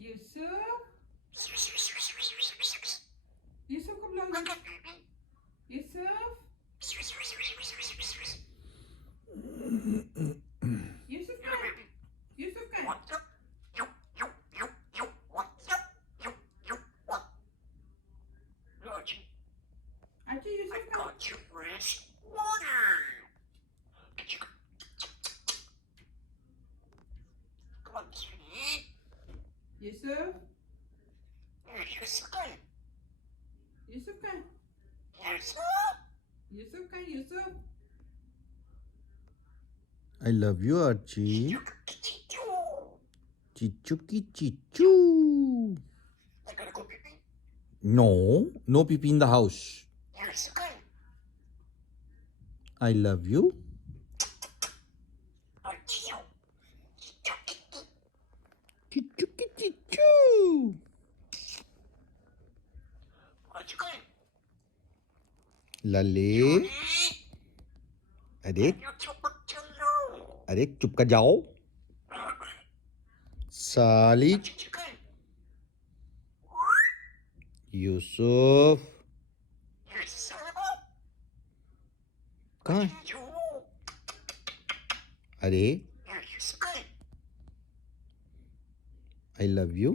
Yusuf. Yusuf kom langs. Yusuf. Yusuf kan. Yusuf kan. Archie, Yusuf kan. Yusuf. Yusuf kan. Yusuf kan, Yusuf. I love you, Archie. Chichuki chichu. No pee in the house. I love you. Chichuki chichu. Lale. अरे चुप कर जाओ साली यूसुफ कहाँ है? अरे I love you.